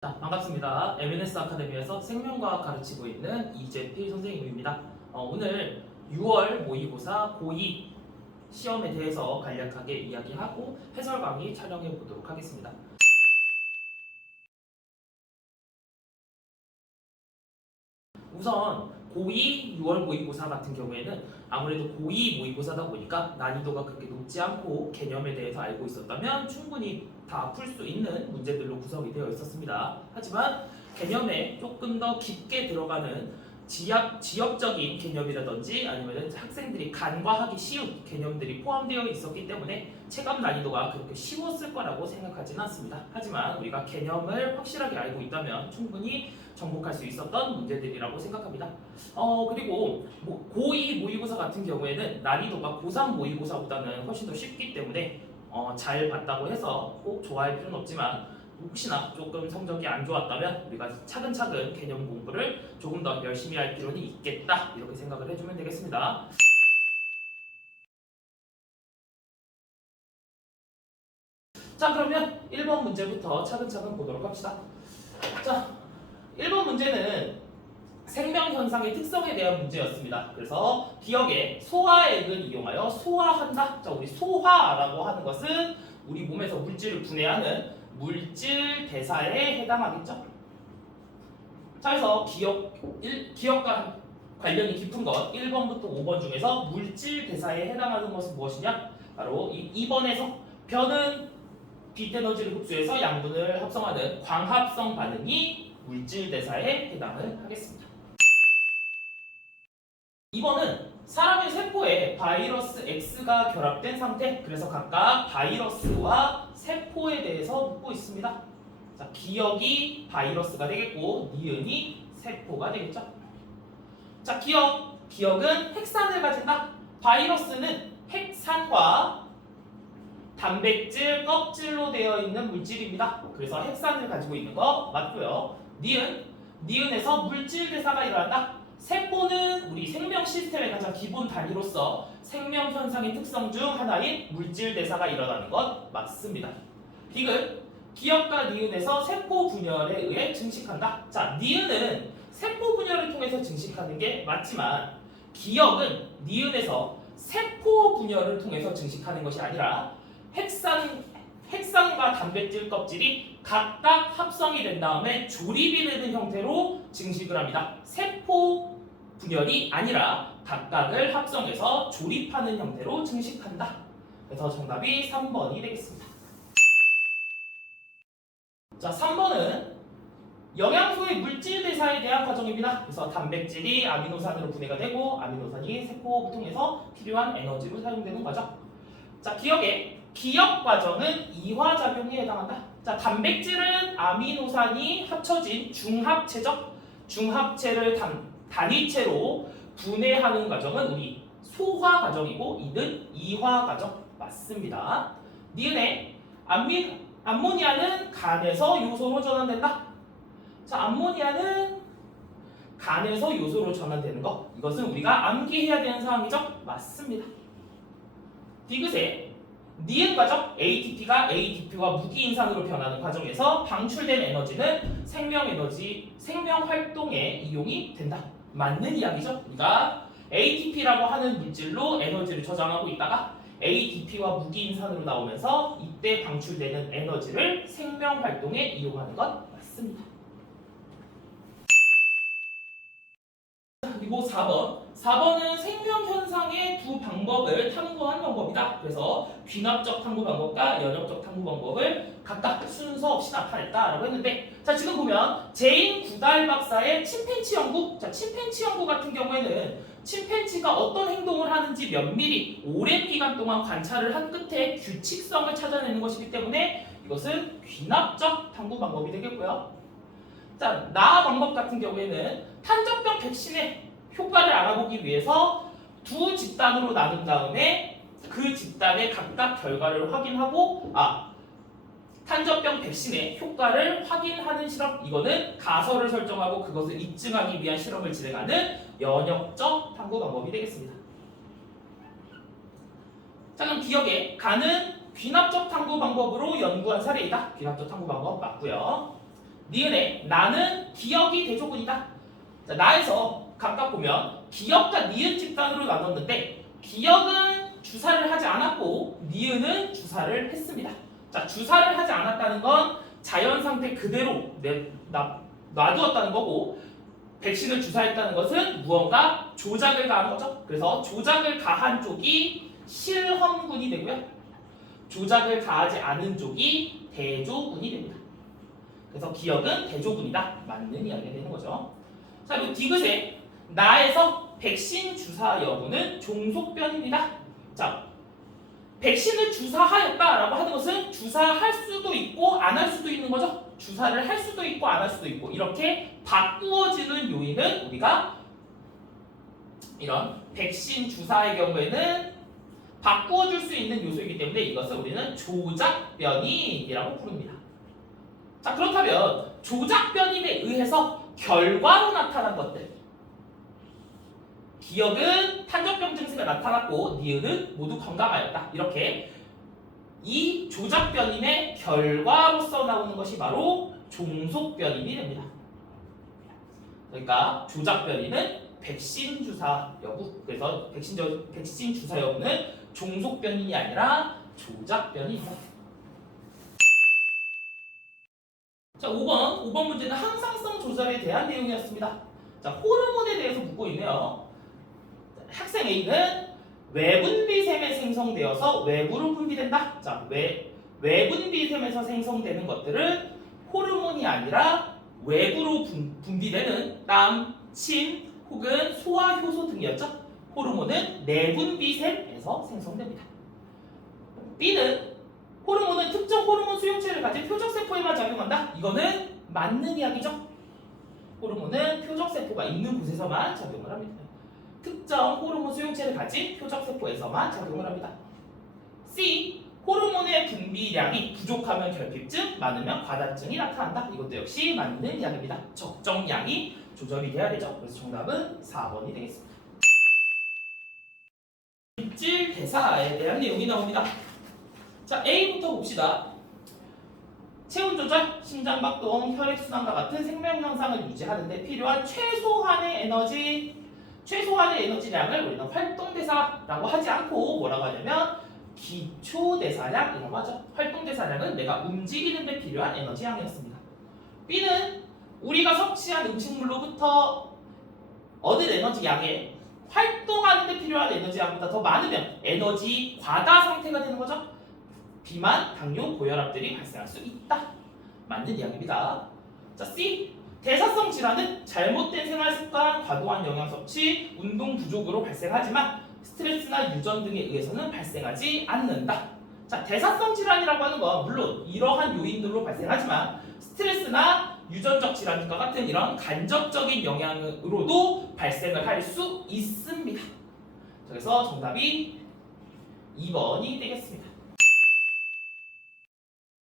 반갑습니다. MNS 아카데미에서 생명과학 가르치고 있는 이재필 선생님입니다. 오늘 6월 모의고사 고2 시험에 대해서 간략하게 이야기하고 해설 강의 촬영해 보도록 하겠습니다. 우선 고2 6월 모의고사 같은 경우에는 아무래도 고2 모의고사다 보니까 난이도가 그렇게 높지 않고 개념에 대해서 알고 있었다면 충분히 다 풀 수 있는 문제들로 구성이 되어 있었습니다. 하지만 개념에 조금 더 깊게 들어가는 지역적인 개념이라든지 아니면 학생들이 간과하기 쉬운 개념들이 포함되어 있었기 때문에 체감 난이도가 그렇게 쉬웠을 거라고 생각하지는 않습니다. 하지만 우리가 개념을 확실하게 알고 있다면 충분히 정복할 수 있었던 문제들이라고 생각합니다. 그리고 고2 모의고사 같은 경우에는 난이도가 고3 모의고사보다는 훨씬 더 쉽기 때문에 잘 봤다고 해서 꼭 좋아할 필요는 없지만 혹시나 조금 성적이 안 좋았다면 우리가 차근차근 개념 공부를 조금 더 열심히 할 필요는 있겠다 이렇게 생각을 해주면 되겠습니다. 자, 그러면 1번 문제부터 차근차근 보도록 합시다. 자, 1번 문제는 생명현상의 특성에 대한 문제였습니다. 그래서 기억에 소화액을 이용하여 소화한다. 자, 우리 소화라고 하는 것은 우리 몸에서 물질을 분해하는 물질 대사에 해당하겠죠. 자, 그래서 기억과 관련이 깊은 것 1번부터 5번 중에서 물질 대사에 해당하는 것은 무엇이냐? 바로 2번에서 변은 빛 에너지를 흡수해서 양분을 합성하는 광합성 반응이 물질 대사에 해당을 하겠습니다. 2번은 사람의 세포에 바이러스 X가 결합된 상태, 그래서 각각 바이러스와 세포에 대해서 묻고 있습니다. 자, 기억이 바이러스가 되겠고 니은이 세포가 되겠죠. 자, 기억은 핵산을 가진다. 바이러스는 핵산과 단백질 껍질로 되어 있는 물질입니다. 그래서 핵산을 가지고 있는 거 맞고요. 니은에서 물질 대사가 일어난다. 세포는 우리 생명 시스템의 가장 기본 단위로서 생명 현상의 특성 중 하나인 물질 대사가 일어나는 것 맞습니다. 기억과 니은에서 세포 분열에 의해 증식한다. 자, 니은은 세포 분열을 통해서 증식하는 게 맞지만 기억은 니은에서 세포 분열을 통해서 증식하는 것이 아니라 핵산과 단백질 껍질이 각각 합성이 된 다음에 조립이 되는 형태로 증식을 합니다. 세포 분열이 아니라 각각을 합성해서 조립하는 형태로 증식한다. 그래서 정답이 3번이 되겠습니다. 자, 3번은 영양소의 물질 대사에 대한 과정입니다. 그래서 단백질이 아미노산으로 분해가 되고 아미노산이 세포를 통해서 필요한 에너지로 사용되는 과정. 자, 기억 과정은 이화작용에 해당한다. 자, 단백질은 아미노산이 합쳐진 중합체적 중합체를 단위체로 분해하는 과정은 우리 소화 과정이고 이는 이화 과정 맞습니다. 니은에 암모니아는 간에서 요소로 전환된다. 자, 암모니아는 간에서 요소로 전환되는 것 이것은 우리가 암기해야 되는 사항이죠. 맞습니다. 디귿에 니은 과정 ATP가 ADP와 무기인산으로 변하는 과정에서 방출된 에너지는 생명 활동에 이용이 된다. 맞는 이야기죠. 우리가 ATP라고 하는 물질로 에너지를 저장하고 있다가 ADP와 무기인산으로 나오면서 이때 방출되는 에너지를 생명 활동에 이용하는 것 맞습니다. 그리고 4번은 생명현상의 두 방법을 탐구한 방법이다. 그래서 귀납적 탐구 방법과 연역적 탐구 방법을 각각 순서 없이 나타냈다라고 했는데 자, 지금 보면 제인 구달 박사의 침팬치 연구. 자, 침팬치 연구 같은 경우에는 침팬치가 어떤 행동을 하는지 면밀히 오랜 기간 동안 관찰을 한 끝에 규칙성을 찾아내는 것이기 때문에 이것은 귀납적 탐구 방법이 되겠고요. 자, 나 방법 같은 경우에는 탄저병 백신의 효과를 알아보기 위해서 두 집단으로 나눈 다음에 그 집단의 각각 결과를 확인하고 탄저병 백신의 효과를 확인하는 실험 이거는 가설을 설정하고 그것을 입증하기 위한 실험을 진행하는 연역적 탐구 방법이 되겠습니다. 자, 그럼 기억에 간은 귀납적 탐구 방법으로 연구한 사례이다. 귀납적 탐구 방법 맞고요. 니은에 나는 기억이 대조군이다. 자, 나에서 각각 보면 기억과 니은 집단으로 나눴는데 기억은 주사를 하지 않았고 니은은 주사를 했습니다. 자, 주사를 하지 않았다는 건 자연 상태 그대로 놔두었다는 거고 백신을 주사했다는 것은 무언가 조작을 가한 거죠. 그래서 조작을 가한 쪽이 실험군이 되고요. 조작을 가하지 않은 쪽이 대조군이 됩니다. 그래서 기억은 대조군이다. 맞는 이야기가 되는 거죠. 자, 그리고 디귿에 나에서 백신 주사 여부는 종속변입니다. 자, 백신을 주사하였다라고 하는 것은 주사할 수도 있고 안 할 수도 있는 거죠. 주사를 할 수도 있고 안 할 수도 있고 이렇게 바꾸어지는 요인은 우리가 이런 백신 주사의 경우에는 바꾸어줄 수 있는 요소이기 때문에 이것을 우리는 조작변이라고 부릅니다. 자, 그렇다면 조작변임에 의해서 결과로 나타난 것들 기억은 탄저병 증세가 나타났고 니은은 모두 건강하였다. 이렇게 이 조작변임의 결과로서 나오는 것이 바로 종속변임이 됩니다. 그러니까 조작변임은 백신 주사 여부, 그래서 백신 주사 여부는 종속변임이 아니라 조작변임이다. 자, 5번 문제는 항상성 조절에 대한 내용이었습니다. 자, 호르몬에 대해서 묻고 있네요. 학생 A는 외분비샘에 생성되어서 외부로 분비된다. 자, 외분비샘에서 생성되는 것들은 호르몬이 아니라 외부로 분비되는 땀, 침 혹은 소화효소 등이었죠. 호르몬은 내분비샘에서 생성됩니다. B는 호르몬은 특정 호르몬 수용체를 가진 표적세포에만 작용한다. 이거는 맞는 이야기죠. 호르몬은 표적세포가 있는 곳에서만 작용을 합니다. 특정 호르몬 수용체를 가진 표적세포에서만 작용을 합니다. C. 호르몬의 분비량이 부족하면 결핍증, 많으면 과다증이 나타난다. 이것도 역시 맞는 이야기입니다. 적정량이 조절이 돼야 되죠. 그래서 정답은 4번이 되겠습니다. 물질 대사에 대한 내용이 나옵니다. 자, A부터 봅시다. 체온 조절, 심장 박동, 혈액 순환과 같은 생명 현상을 유지하는데 필요한 최소한의 에너지량을 우리는 활동대사라고 하지 않고 뭐라고 하냐면 기초대사량이라고 하죠. 활동대사량은 내가 움직이는 데 필요한 에너지량이었습니다. B는 우리가 섭취한 음식물로부터 얻은 에너지량에 활동하는 데 필요한 에너지량보다 더 많으면 에너지 과다 상태가 되는 거죠. 비만, 당뇨, 고혈압들이 발생할 수 있다. 맞는 이야기입니다. 자, C. 대사성 질환은 잘못된 생활습관, 과도한 영양 섭취, 운동 부족으로 발생하지만 스트레스나 유전 등에 의해서는 발생하지 않는다. 자, 대사성 질환이라고 하는 건 물론 이러한 요인들로 발생하지만 스트레스나 유전적 질환과 같은 이런 간접적인 영향으로도 발생을 할 수 있습니다. 그래서 정답이 2번이 되겠습니다.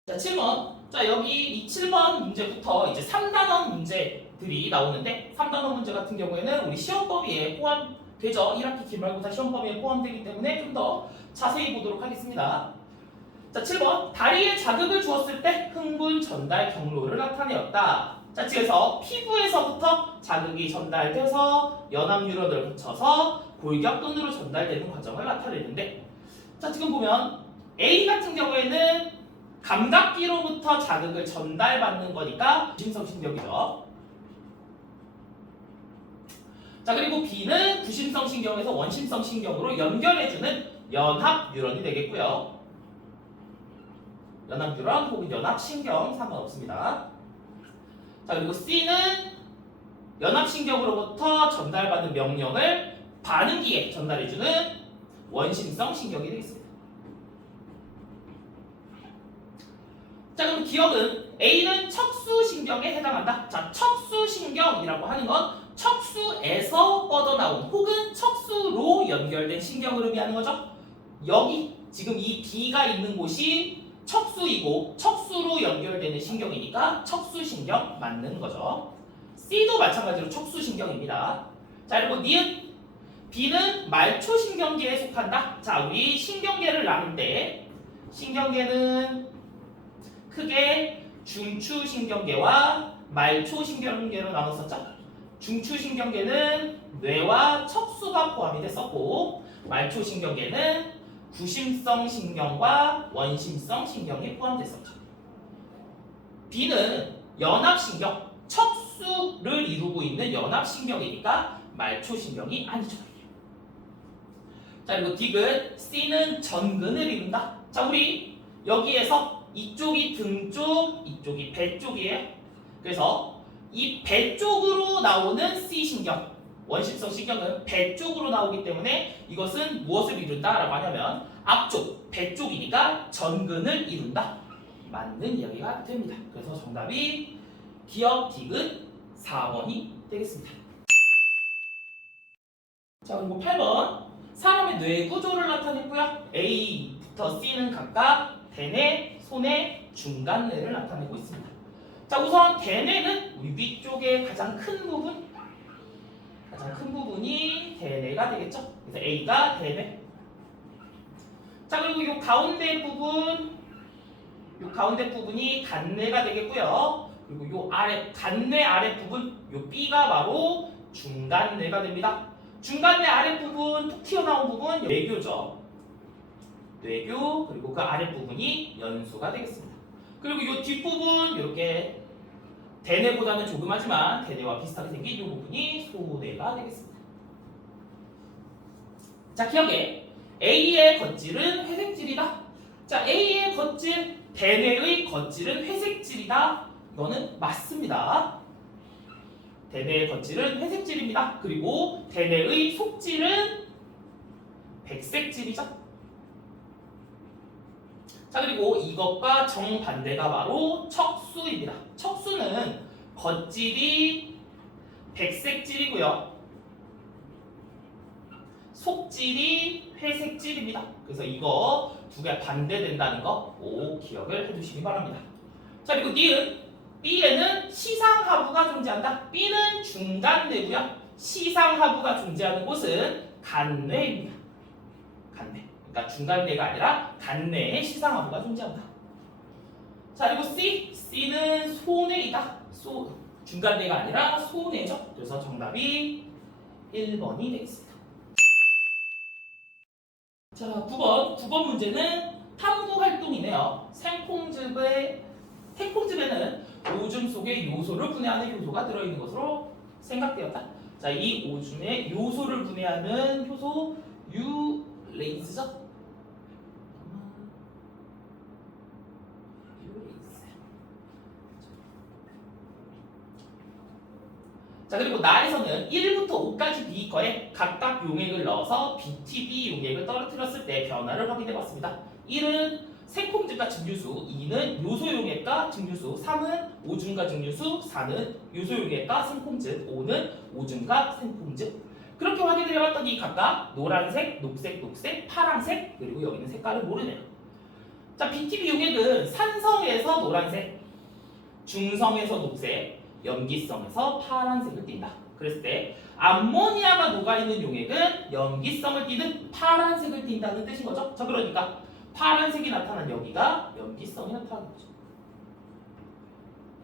자, 7번. 자, 여기 이 7번 문제부터 이제 3단원 문제들이 나오는데 3단원 문제 같은 경우에는 우리 시험 범위에 포함되죠. 1학기 기말고사 시험 범위에 포함되기 때문에 좀 더 자세히 보도록 하겠습니다. 자, 7번. 다리에 자극을 주었을 때 흥분 전달 경로를 나타내었다. 자, 그래서 피부에서부터 자극이 전달돼서 연합뉴런을 거쳐서 골격근으로 전달되는 과정을 나타내는데 자, 지금 보면 A 같은 경우에는 감각기로부터 자극을 전달받는 거니까 구심성 신경이죠. 자, 그리고 B는 구심성 신경에서 원심성 신경으로 연결해주는 연합 뉴런이 되겠고요. 연합 뉴런 혹은 연합 신경 상관없습니다. 자, 그리고 C는 연합 신경으로부터 전달받는 명령을 반응기에 전달해주는 원심성 신경이 되겠습니다. 자, 그럼 기억은 A는 척수신경에 해당한다. 자, 척수신경이라고 하는 건 척수에서 뻗어나온 혹은 척수로 연결된 신경을 의미하는 거죠. 여기 지금 이 B가 있는 곳이 척수이고 척수로 연결되는 신경이니까 척수신경 맞는 거죠. C도 마찬가지로 척수신경입니다. 자, 그리고 니은 B는 말초신경계에 속한다. 자, 우리 신경계를 나눌 때 신경계는 크게 중추신경계와 말초신경계로 나눴었죠. 중추신경계는 뇌와 척수가 포함이 됐었고 말초신경계는 구심성 신경과 원심성 신경이 포함됐었죠. B는 연합신경, 척수를 이루고 있는 연합신경이니까 말초신경이 아니죠. 자, 그리고 디귿, C는 전근을 이룬다. 자, 우리 여기에서 이쪽이 등 쪽, 이쪽이 배 쪽이에요. 그래서 이 배 쪽으로 나오는 C신경, 원심성 신경은 배 쪽으로 나오기 때문에 이것은 무엇을 이룬다라고 하냐면 앞쪽, 배 쪽이니까 전근을 이룬다. 맞는 이야기가 됩니다. 그래서 정답이 기역 디귿 4번이 되겠습니다. 자, 그리고 8번 사람의 뇌 구조를 나타냈고요. A부터 C는 각각 대뇌, 소뇌, 중간뇌를 나타내고 있습니다. 자, 우선 대뇌는 우리 위쪽의 가장 큰 부분이 대뇌가 되겠죠. 그래서 A가 대뇌. 자, 그리고 이 가운데 부분이 간뇌가 되겠고요. 그리고 요 아래 간뇌 아래 부분, 요 B가 바로 중간뇌가 됩니다. 중간뇌 아래 부분, 툭 튀어나온 부분 뇌교죠. 뇌교, 그리고 그 아래 부분이 연수가 되겠습니다. 그리고 이 뒷부분 이렇게 대뇌보다는 조그마지만 대뇌와 비슷하게 생긴 이 부분이 소뇌가 되겠습니다. 자, 기억에 A의 겉질은 회색질이다. 자, A의 겉질, 대뇌의 겉질은 회색질이다. 이거는 맞습니다. 대뇌의 겉질은 회색질입니다. 그리고 대뇌의 속질은 백색질이죠. 자, 그리고 이것과 정반대가 바로 척수입니다. 척수는 겉질이 백색질이고요. 속질이 회색질입니다. 그래서 이거 두 개 반대된다는 거 꼭 기억을 해두시기 바랍니다. 자, 그리고 니은 B에는 시상하부가 존재한다. B는 중간뇌고요. 시상하부가 존재하는 곳은 간뇌입니다. 간뇌. 그러니까 중간뇌가 아니라 간뇌에 시상하부가 존재한다. 자, 그리고 C는 소뇌이다. 중간뇌가 아니라 소뇌죠. 그래서 정답이 1번이 되겠습니다. 자, 9번 문제는 탐구 활동이네요. 생콩즙에는 오줌 속에 요소를 분해하는 효소가 들어있는 것으로 생각되었다. 자, 이 오줌에 요소를 분해하는 효소 유레이스죠. 자, 그리고 나에서는 1부터 5까지 비거에 각각 용액을 넣어서 BTB 용액을 떨어뜨렸을 때 변화를 확인해봤습니다. 1은 생콩즙과 증류수, 2는 요소 용액과 증류수, 3은 오줌과 증류수, 4는 요소 용액과 생콩즙, 5는 오줌과 생콩즙. 그렇게 확인을 해봤더니 각각 노란색, 녹색, 파란색, 그리고 여기는 색깔을 모르네요. 자, BTB 용액은 산성에서 노란색, 중성에서 녹색, 염기성에서 파란색을 띈다. 그랬을 때 암모니아가 녹아있는 용액은 염기성을 띠는 파란색을 띈다는 뜻인 거죠. 자, 그러니까 파란색이 나타난 여기가 염기성이 나타나는 거죠.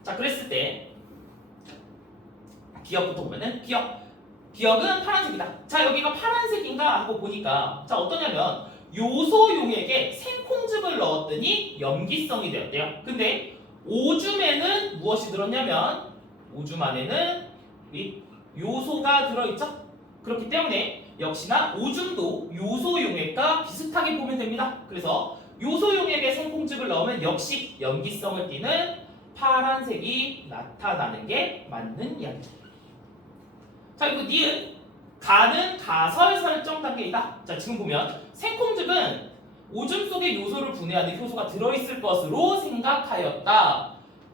자, 그랬을 때 기억부터 보면은 기억은 파란색이다. 자, 여기가 파란색인가 하고 보니까 자, 어떠냐면 요소 용액에 생콩즙을 넣었더니 염기성이 되었대요. 근데 오줌에는 무엇이 들었냐면 오줌 안에는 요소가 들어있죠. 그렇기 때문에 역시나 오줌도 요소 용액과 비슷하게 보면 됩니다. 그래서 요소 용액에 생콩즙을 넣으면 역시 염기성을 띠는 파란색이 나타나는 게 맞는 이야기죠. 자, 그리고 니은 가는 가설 설정 단계이다. 자, 지금 보면 생콩즙은 오줌 속에 요소를 분해하는 효소가 들어있을 것으로 생각하였다.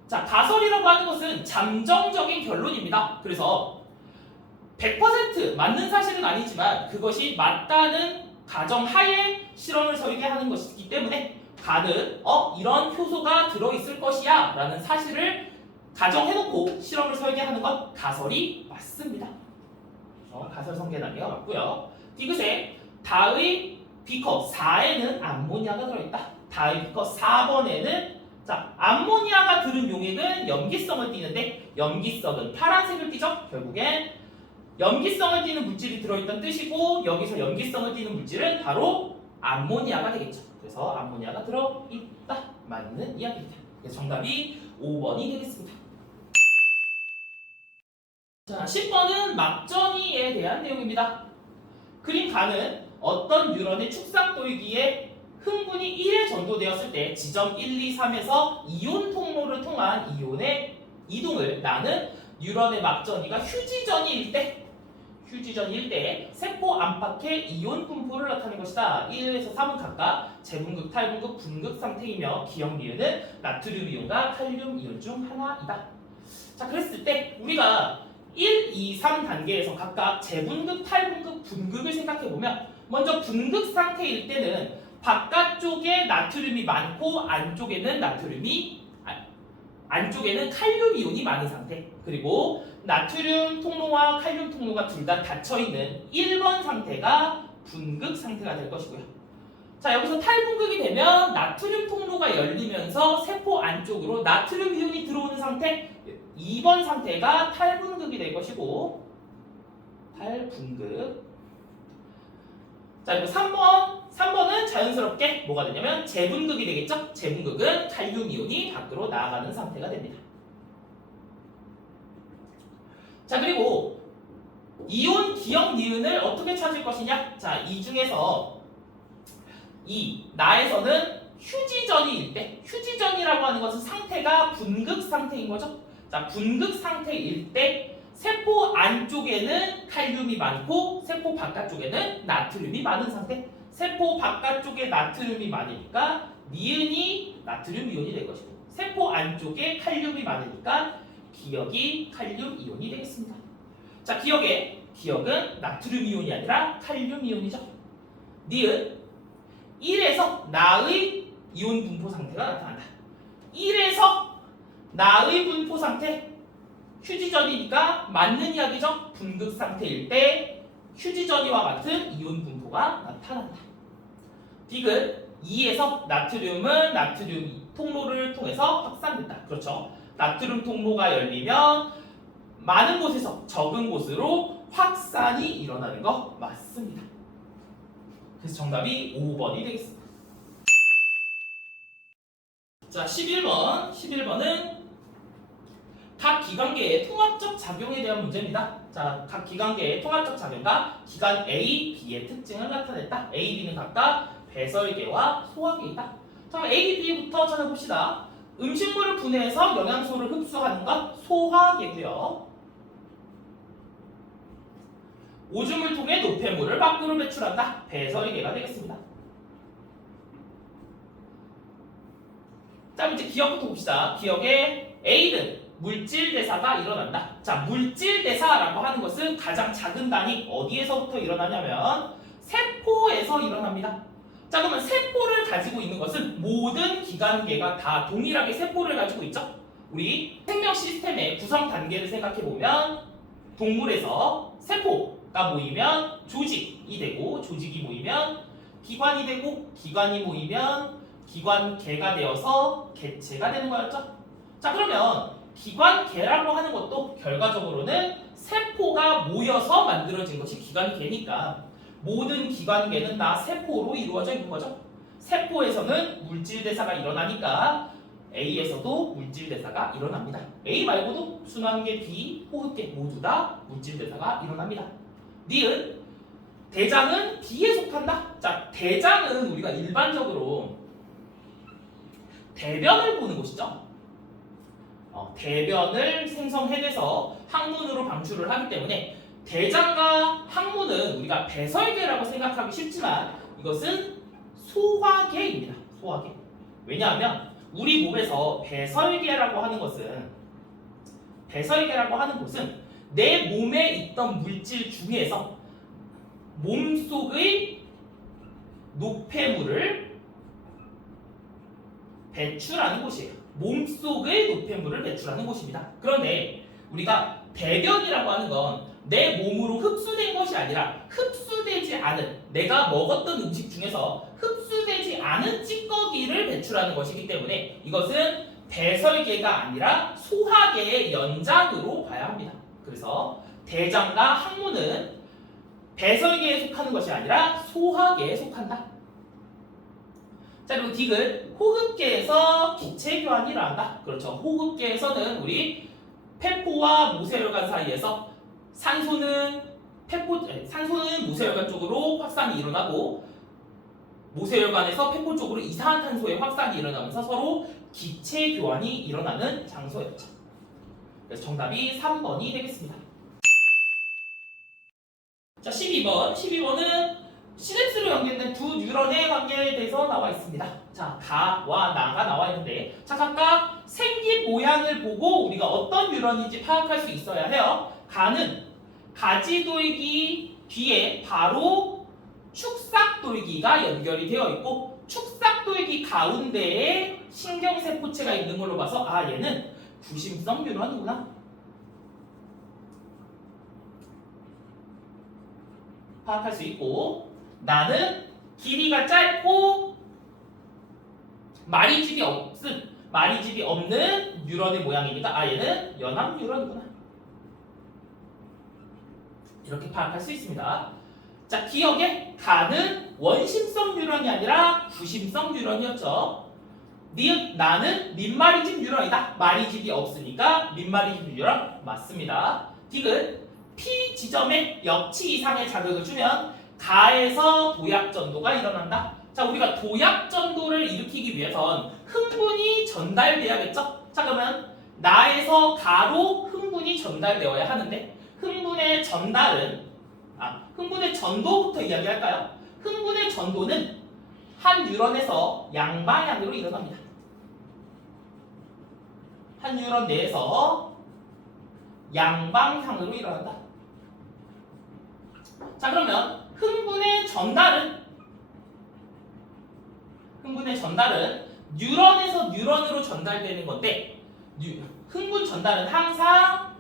자, 가설이라고 하는 것은 잠정적인 결론입니다. 그래서 100% 맞는 사실은 아니지만 그것이 맞다는 가정하에 실험을 설계하는 것이기 때문에 가는 이런 효소가 들어있을 것이야 라는 사실을 가정해놓고 실험을 설계하는 건 가설이 맞습니다. 가설 성계 단계가 맞고요. 디귿에 다의 비커 4에는 암모니아가 들어있다. 다의 비커 4번에는 자, 암모니아가 들은 용액은 염기성을 띠는데 염기성은 파란색을 띠죠. 결국엔 염기성을 띠는 물질이 들어있던 뜻이고 여기서 염기성을 띠는 물질은 바로 암모니아가 되겠죠. 그래서 암모니아가 들어있다. 맞는 이야기입니다. 그래서 정답이 5번이 되겠습니다. 자, 10번은 막전이에 대한 내용입니다. 그림 가는 어떤 뉴런의 축삭도이기에 흥분이 1에 전도되었을 때 지점 1, 2, 3에서 이온 통로를 통한 이온의 이동을 나는 뉴런의 막전이가 휴지전이일 때 세포 안팎의 이온 분포를 나타낸 것이다. 1에서 3은 각각 재분극, 탈분극, 분극 상태이며 기억 니은은 나트륨 이온과 칼륨 이온 중 하나이다. 자, 그랬을 때 우리가 1, 2, 3 단계에서 각각 재분극, 탈분극, 분극을 생각해보면 먼저 분극 상태일 때는 바깥쪽에 나트륨이 많고 안쪽에는 칼륨 이온이 많은 상태, 그리고 나트륨 통로와 칼륨 통로가 둘 다 닫혀있는 1번 상태가 분극 상태가 될 것이고요. 자, 여기서 탈분극이 되면 나트륨 통로가 열리면서 세포 안쪽으로 나트륨 이온이 들어오는 상태, 2번 상태가 탈분극이 될 것이고, 탈분극. 자, 그리고 3번은 자연스럽게 뭐가 되냐면 재분극이 되겠죠? 재분극은 칼륨 이온이 밖으로 나아가는 상태가 됩니다. 자, 그리고 이온 기억 니은을 어떻게 찾을 것이냐? 자, 이 중에서 나에서는 휴지전이일 때, 휴지전이라고 하는 것은 상태가 분극 상태인 거죠. 자, 분극 상태일 때 세포 안쪽에는 칼륨이 많고 세포 바깥쪽에는 나트륨이 많은 상태. 세포 바깥쪽에 나트륨이 많으니까 니은이 나트륨 이온이 될 것이고, 세포 안쪽에 칼륨이 많으니까 기억이 칼륨 이온이 되겠습니다. 자, 기억은 나트륨 이온이 아니라 칼륨 이온이죠. 니은 1에서 나의 이온 분포 상태가 나타난다. 1에서 나의 분포 상태, 휴지전이니까 맞는 이야기죠. 분극 상태일 때 휴지전이와 같은 이온 분포가 나타난다. 디귿 2에서 나트륨은 나트륨 통로를 통해서 확산된다. 그렇죠. 나트륨 통로가 열리면 많은 곳에서 적은 곳으로 확산이 일어나는 거 맞습니다. 그래서 정답이 5번이 되겠습니다. 자, 11번은 각 기관계의 통합적 작용에 대한 문제입니다. 자, 각 기관계의 통합적 작용과 기관 A, B의 특징을 나타냈다. A, B는 각각 배설계와 소화계이다. 자, A, B부터 찾아봅시다. 음식물을 분해해서 영양소를 흡수하는 것 소화계고요. 오줌을 통해 노폐물을 밖으로 배출한다. 배설계가 되겠습니다. 자, 이제 기억부터 봅시다. 기억에 A는 물질 대사가 일어난다. 자, 물질 대사라고 하는 것은 가장 작은 단위 어디에서부터 일어나냐면 세포에서 일어납니다. 자, 그러면 세포를 가지고 있는 것은 모든 기관계가 다 동일하게 세포를 가지고 있죠. 우리 생명 시스템의 구성 단계를 생각해 보면 동물에서 세포가 모이면 조직이 되고, 조직이 모이면 기관이 되고, 기관이 모이면 기관계가 되어서 개체가 되는 거였죠. 자, 그러면 기관계라고 하는 것도 결과적으로는 세포가 모여서 만들어진 것이 기관계니까 모든 기관계는 다 세포로 이루어져 있는 거죠. 세포에서는 물질 대사가 일어나니까 A에서도 물질 대사가 일어납니다. A 말고도 순환계, B, 호흡계 모두 다 물질 대사가 일어납니다. 니은 대장은 B에 속한다. 자, 대장은 우리가 일반적으로 대변을 보는 곳이죠. 대변을 생성해내서 항문으로 방출을 하기 때문에 대장과 항문은 우리가 배설계라고 생각하기 쉽지만 이것은 소화계입니다. 소화계. 왜냐하면 우리 몸에서 배설계라고 하는 곳은 내 몸에 있던 물질 중에서 몸속의 노폐물을 배출하는 곳이에요. 몸속의 노폐물을 배출하는 곳입니다. 그런데 우리가 대변이라고 하는 건 내 몸으로 흡수된 것이 아니라 흡수되지 않은, 내가 먹었던 음식 중에서 흡수되지 않은 찌꺼기를 배출하는 것이기 때문에 이것은 배설계가 아니라 소화계의 연장으로 봐야 합니다. 그래서 대장과 항문은 배설계에 속하는 것이 아니라 소화계에 속한다. 자, 그리고 디귿, 호흡계에서 기체 교환이 일어난다. 그렇죠. 호흡계에서는 우리 폐포와 모세혈관 사이에서 산소는 모세혈관 쪽으로 확산이 일어나고 모세혈관에서 폐포 쪽으로 이산화탄소의 확산이 일어나면서 서로 기체 교환이 일어나는 장소였죠. 그래서 정답이 3번이 되겠습니다. 자, 12번은 시냅스로 연결된 두 뉴런의 관계에 대해서 나와 있습니다. 자, 가와 나가 나와 있는데, 자, 각각 생긴 모양을 보고 우리가 어떤 뉴런인지 파악할 수 있어야 해요. 가는 가지돌기 뒤에 바로 축삭돌기가 연결이 되어 있고, 축삭돌기 가운데에 신경세포체가 있는 걸로 봐서 아, 얘는 구심성 뉴런이구나 파악할 수 있고, 나는 길이가 짧고 마리집이 없는 뉴런의 모양이니까 아, 얘는 연합 뉴런이구나 이렇게 파악할 수 있습니다. 자, 기억에 가는 원심성 뉴런이 아니라 구심성 뉴런이었죠. 나는 민마리집 뉴런이다. 마리집이 없으니까 민마리집 뉴런 맞습니다. 디귿, P 지점에 역치 이상의 자극을 주면 가에서 도약전도가 일어난다. 자, 우리가 도약전도를 일으키기 위해선 흥분이 전달돼야겠죠? 자, 그러면 나에서 가로 흥분이 전달되어야 하는데 흥분의 전도부터 이야기할까요? 흥분의 전도는 한 뉴런에서 양방향으로 일어납니다. 한 뉴런 내에서 양방향으로 일어난다. 자, 그러면 흥분의 전달은 뉴런에서 뉴런으로 전달되는 건데 흥분 전달은 항상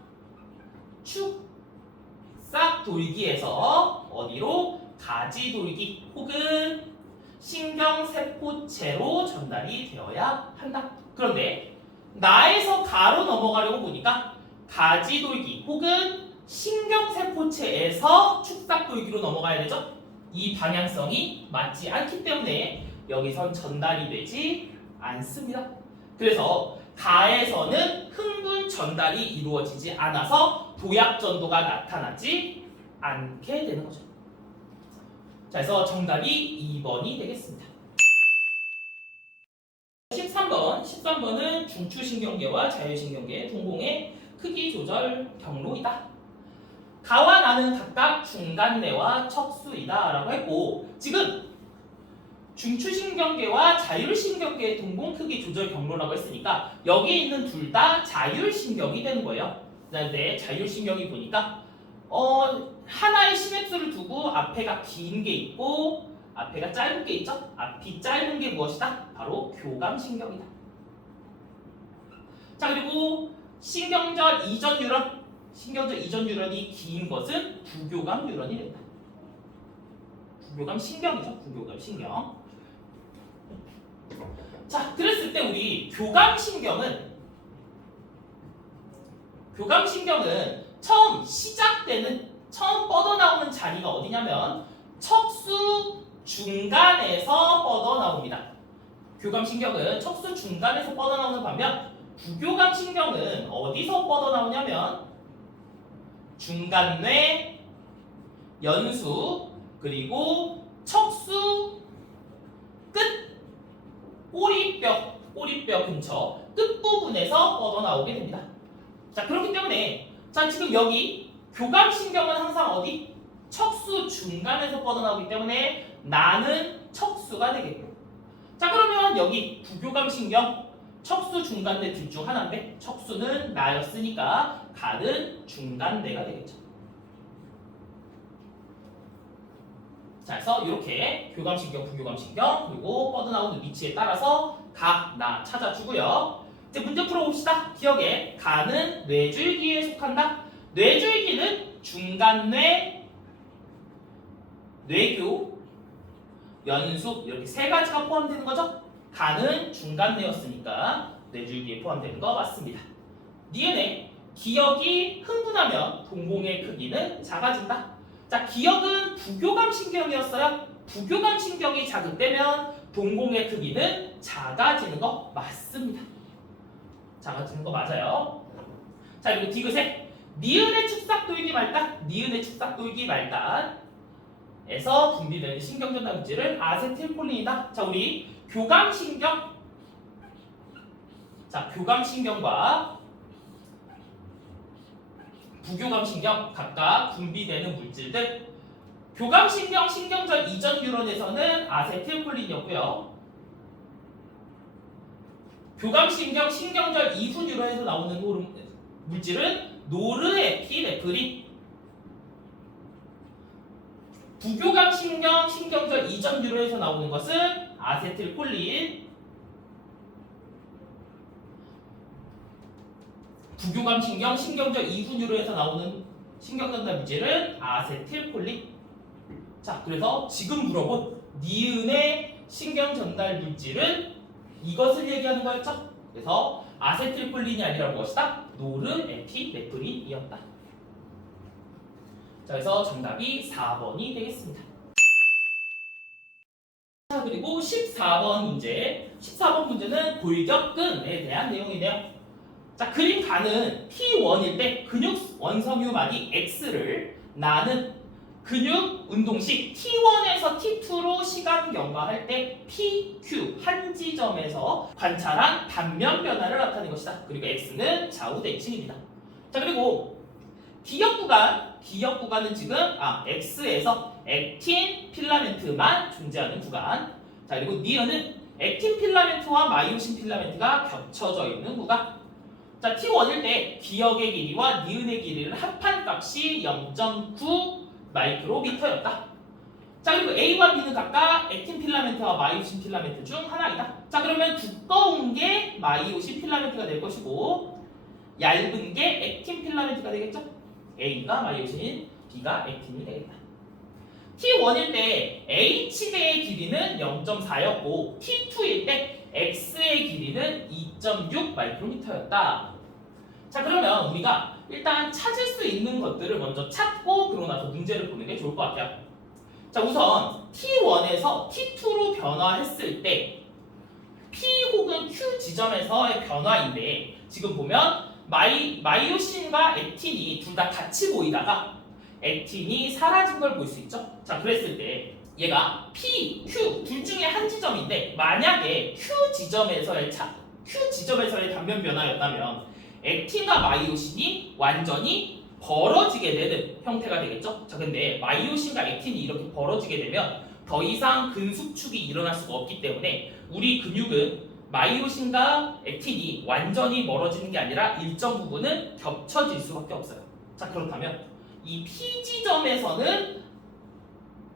축삭돌기에서 어디로? 가지돌기 혹은 신경세포체로 전달이 되어야 한다. 그런데 나에서 가로 넘어가려고 보니까 가지돌기 혹은 신경세포체에서 축삭돌기로 넘어가야 되죠. 이 방향성이 맞지 않기 때문에 여기선 전달이 되지 않습니다. 그래서 가에서는 흥분 전달이 이루어지지 않아서 도약전도가 나타나지 않게 되는 거죠. 자, 그래서 정답이 2번이 되겠습니다. 13번은 중추신경계와 자율신경계 동공의 크기 조절 경로이다. 가와 나는 각각 중간내와 척수이다 라고 했고, 지금 중추신경계와 자율신경계의 동공 크기 조절 경로라고 했으니까 여기에 있는 둘 다 자율신경이 되는 거예요. 그런데 자율신경이 보니까 하나의 시냅스를 두고 앞에가 긴 게 있고 앞에가 짧은 게 있죠? 앞이 짧은 게 무엇이다? 바로 교감신경이다. 자, 그리고 신경절 이전 뉴런이 긴 것은 부교감 뉴런이 된다. 부교감 신경이죠. 부교감 신경. 자, 그랬을 때 우리 교감신경은 처음 뻗어나오는 자리가 어디냐면 척수 중간에서 뻗어나옵니다. 교감신경은 척수 중간에서 뻗어나오는 반면 부교감신경은 어디서 뻗어나오냐면 중간뇌, 연수, 그리고 척수 끝 꼬리뼈 근처 끝부분에서 뻗어나오게 됩니다. 자, 그렇기 때문에 자, 지금 여기 교감신경은 항상 어디? 척수 중간에서 뻗어나오기 때문에 나는 척수가 되겠고, 자, 그러면 여기 부교감신경 척수 중간내 둘 중 하나인데 척수는 나였으니까 가는 중간내가 되겠죠. 자, 그래서 이렇게 교감신경, 부교감신경 그리고 뻗어나오는 위치에 따라서 가, 나 찾아주고요. 이제 문제 풀어봅시다. 기억에 가는 뇌줄기에 속한다. 뇌줄기는 중간뇌, 뇌교, 연수 이렇게 세 가지가 포함되는 거죠. 가는 중간뇌였으니까 내줄기에 포함되는 거 맞습니다. 니은의 기억이 흥분하면 동공의 크기는 작아진다. 자, 기억은 부교감 신경이었어요. 부교감 신경이 자극되면 동공의 크기는 작아지는 거 맞습니다. 작아지는 거 맞아요. 자, 그리고 디귿에 니은의 축삭 돌기 말단, 니은의 축삭 돌기 말단에서 분비되는 신경 전달 물질은 아세틸콜린이다. 자, 우리 교감 신경, 자, 교감 신경과 부교감 신경 각각 분비되는 물질들. 교감 신경 신경절 이전 뉴런에서는 아세틸콜린이었고요. 교감 신경 신경절 이후 뉴런에서 나오는 물질은 노르에피네프린. 부교감 신경 신경절 이전 뉴런에서 나오는 것은 아세틸콜린. 부교감 신경 신경절 이후 뉴런에서 나오는 신경 전달 물질은 아세틸콜린. 자, 그래서 지금 물어본 니은의 신경 전달 물질은 이것을 얘기하는 거였죠. 그래서 아세틸콜린이 아니라 무엇이다? 노르에피네프린이었다. 자, 그래서 정답이 4번이 되겠습니다. 자, 그리고 14번 문제. 14번 문제는 골격근에 대한 내용이네요. 자, 그림 가는 T1일 때 근육 원섬유만이 X를 나는 근육 운동식 T1에서 T2로 시간 경과할 때 PQ 한 지점에서 관찰한 단면 변화를 나타낸 것이다. 그리고 X는 좌우 대칭입니다. 자, 그리고 기억 구간은 지금 X에서 액틴 필라멘트만 존재하는 구간. 자, 그리고 니은은 액틴 필라멘트와 마이오신 필라멘트가 겹쳐져 있는 구간. 자, T1일 때 기억의 길이와 니은의 길이를 합한 값이 0.9 마이크로미터였다. 자, 그리고 A와 B는 각각 액틴 필라멘트와 마이오신 필라멘트 중 하나이다. 자, 그러면 두꺼운 게 마이오신 필라멘트가 될 것이고 얇은 게 액틴 필라멘트가 되겠죠? A가 마이오신, B가 액틴이 되겠다. T1일 때 H대의 길이는 0.4였고 T2일 때 X의 길이는 2.6 마이크로미터였다. 자, 그러면 우리가 일단 찾을 수 있는 것들을 먼저 찾고 그러고 나서 문제를 보는 게 좋을 것 같아요. 자, 우선 T1에서 T2로 변화했을 때 P 혹은 Q 지점에서의 변화인데 지금 보면 마이오신과 액틴이 둘 다 같이 보이다가 액틴이 사라진 걸 볼 수 있죠. 자, 그랬을 때 얘가 P, Q 둘 중에 한 지점인데 만약에 Q 지점에서의 단면 변화였다면 액틴과 마이오신이 완전히 벌어지게 되는 형태가 되겠죠. 자, 근데 마이오신과 액틴이 이렇게 벌어지게 되면 더 이상 근수축이 일어날 수가 없기 때문에 우리 근육은 마이오신과 액틴이 완전히 멀어지는 게 아니라 일정 부분은 겹쳐질 수밖에 없어요. 자, 그렇다면 이 P 지점에서는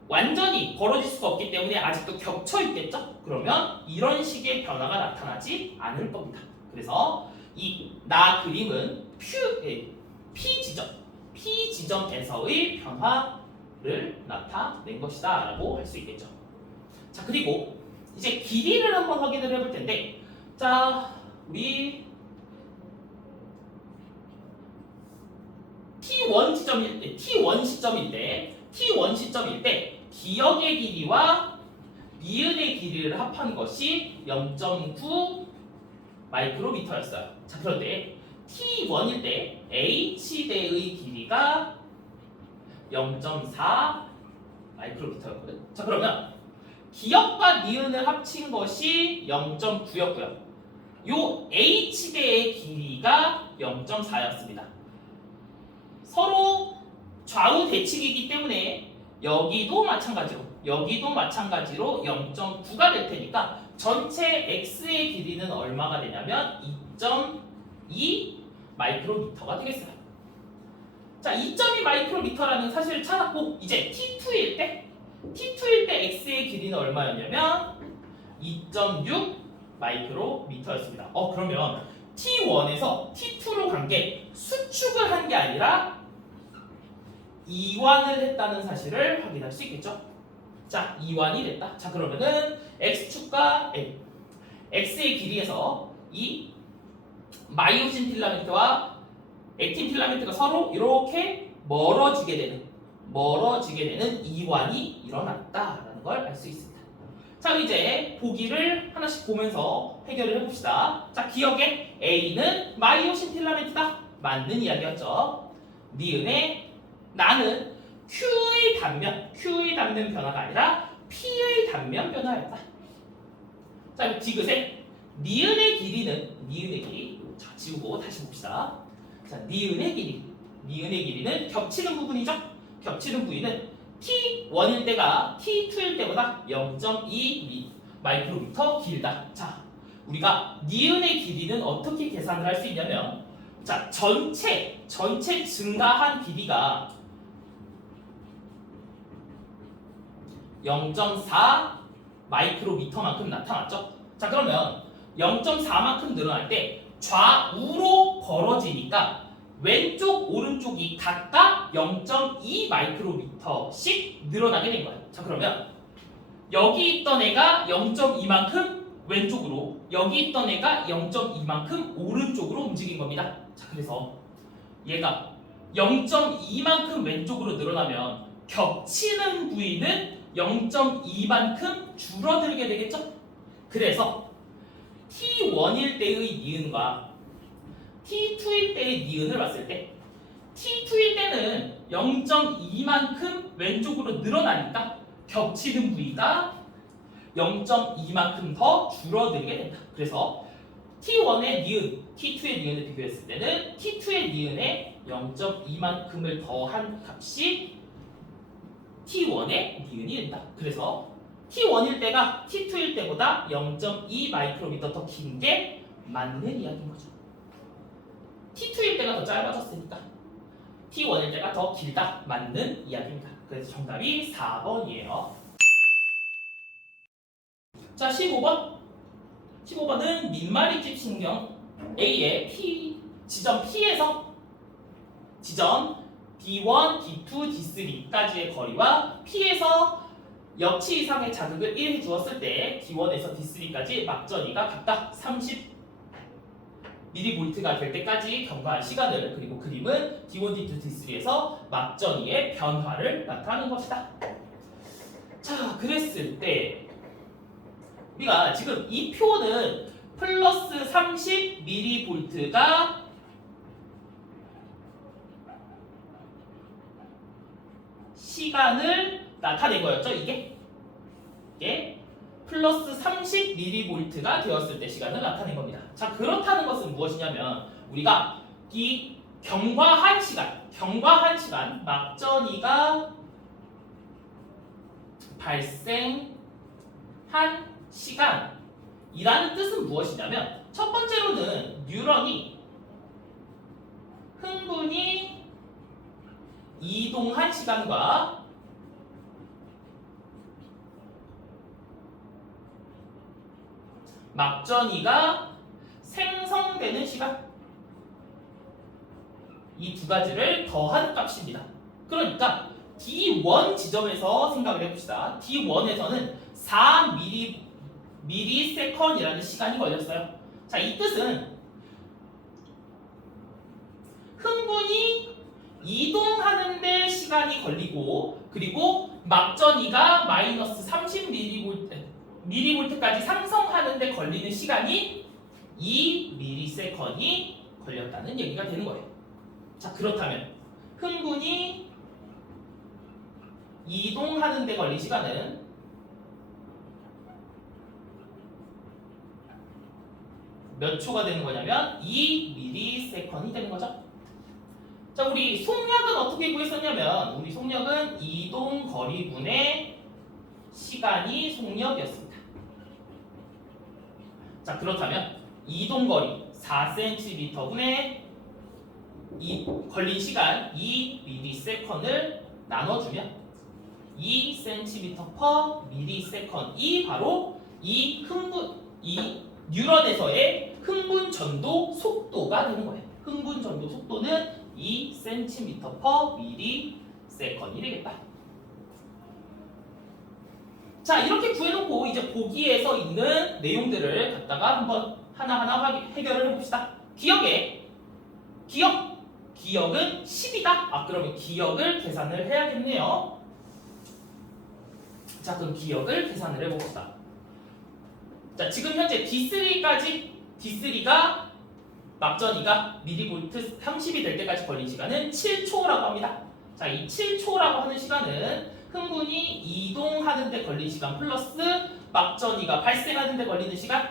완전히 벌어질 수가 없기 때문에 아직도 겹쳐 있겠죠? 그러면 이런 식의 변화가 나타나지 않을 겁니다. 그래서 이 나 그림은 P 지점에서의 변화를 나타낸 것이다 라고 할 수 있겠죠. 자, 그리고 이제 길이를 한번 확인을 해볼 텐데, 자, 우리 T1 시점일 때 기억의 길이와 니은의 길이를 합한 것이 0.9 마이크로미터였어요. 자, 그런데 T1일 때 H대의 길이가 0.4 마이크로미터였거든. 자, 그러면 기억과 니은을 합친 것이 0.9였고요. 요 H대의 길이가 0.4였습니다. 서로 좌우 대칭이기 때문에 여기도 마찬가지로 0.9가 될 테니까 전체 X의 길이는 얼마가 되냐면 2.2 마이크로미터가 되겠어요. 자, 2.2 마이크로미터라는 사실을 찾았고 이제 T2일 때 X의 길이는 얼마였냐면 2.6 마이크로미터였습니다. 그러면 T1에서 T2로 간 게 수축을 한 게 아니라 이완을 했다는 사실을 확인할 수 있겠죠. 자, 이완이 됐다. 자, 그러면은 X축과 X의 길이에서 이 마이오신 필라멘트와 액틴 필라멘트가 서로 이렇게 멀어지게 되는 이완이 일어났다라는 걸 알 수 있습니다. 자, 이제 보기를 하나씩 보면서 해결을 해봅시다. 자, 기억에 A는 마이오신 필라멘트다. 맞는 이야기였죠. 니은에 나는 Q의 단면 변화가 아니라 P의 단면 변화였다. 자, 디귿에 니은의 길이. 자, 지우고 다시 봅시다. 자, 니은의 길이는 겹치는 부분이죠. 겹치는 부위는 T1일 때가 T2일 때보다 0.2 마이크로미터 길다. 자, 우리가 니은의 길이는 어떻게 계산을 할 수 있냐면, 자, 전체 증가한 길이가 0.4 마이크로미터만큼 나타났죠. 자, 그러면 0.4만큼 늘어날 때 좌우로 벌어지니까 왼쪽 오른쪽이 각각 0.2 마이크로미터씩 늘어나게 된 거예요. 자, 그러면 여기 있던 애가 0.2만큼 왼쪽으로, 여기 있던 애가 0.2만큼 오른쪽으로 움직인 겁니다. 자, 그래서 얘가 0.2만큼 왼쪽으로 늘어나면 겹치는 부위는 0.2만큼 줄어들게 되겠죠? 그래서 T1일 때의 니은과 T2일 때의 니은을 봤을 때 T2일 때는 0.2만큼 왼쪽으로 늘어나니까 겹치는 부위가 0.2만큼 더 줄어들게 된다. 그래서 T1의 니은, T2의 니은을 비교했을 때는 T2의 니은에 0.2만큼을 더한 값이 T1의 니은이 된다. 그래서 T1일 때가 T2일 때보다 0.2 마이크로미터 더 긴 게 맞는 이야기인 거죠. T2일 때가 더 짧아졌으니까 T1일 때가 더 길다. 맞는 이야기입니다. 그래서 정답이 4번이에요. 자, 15번. 15번은 민마리집 신경 A의 지점 P에서 지점 D1, D2, D3까지의 거리와 P에서 역치 이상의 자극을 1 해주었을 때 D1에서 D3까지 막전이가 각각 30mV가 될 때까지 경과한 시간을, 그리고 그림은 D1, D2, D3에서 막전이의 변화를 나타내는 것이다. 자, 그랬을 때 우리가 지금 이 표는 플러스 30mV가 시간을 나타낸 거였죠. 이게 플러스 30mV가 되었을 때 시간을 나타낸 겁니다. 자, 그렇다는 것은 무엇이냐면 우리가 이 경과한 시간 막전이가 발생한 시간이라는 뜻은 무엇이냐면, 첫 번째로는 뉴런이 흥분이 이동한 시간과 막전이가 생성되는 시간, 이 두 가지를 더한 값입니다. 그러니까 D1 지점에서 생각을 해봅시다. D1에서는 4ms이라는 시간이 걸렸어요. 자, 이 뜻은 흥분이 이동하는데 시간이 걸리고, 그리고 막전이가 마이너스 30mV까지 상승하는데 걸리는 시간이 2ms 걸렸다는 얘기가 되는 거예요. 자, 그렇다면 흥분이 이동하는데 걸린 시간은 몇 초가 되는 거냐면 2ms 되는 거죠. 자, 우리 속력은 어떻게 구했었냐면, 우리 속력은 이동거리분의 시간이 속력이었습니다. 자, 그렇다면 이동거리 4cm분의 이 걸린 시간 2ms를 나눠주면 2cm/ms이 바로 이 뉴런에서의 흥분 전도 속도가 되는 거예요. 흥분 전도 속도는 2cm/ms이 되겠다. 자, 이렇게 구해놓고 이제 보기에서 있는 내용들을 갖다가 한번 하나하나 해결을 해봅시다. 기억은 10이다. 그러면 기억을 계산을 해야겠네요. 자, 그럼 기억을 계산을 해봅시다. 자, 지금 현재 D3가 막전이가 미리볼트 30이 될 때까지 걸린 시간은 7초라고 합니다. 자, 이 7초라고 하는 시간은 흥분이 이동하는 데 걸린 시간 플러스 막전이가 발생하는 데 걸리는 시간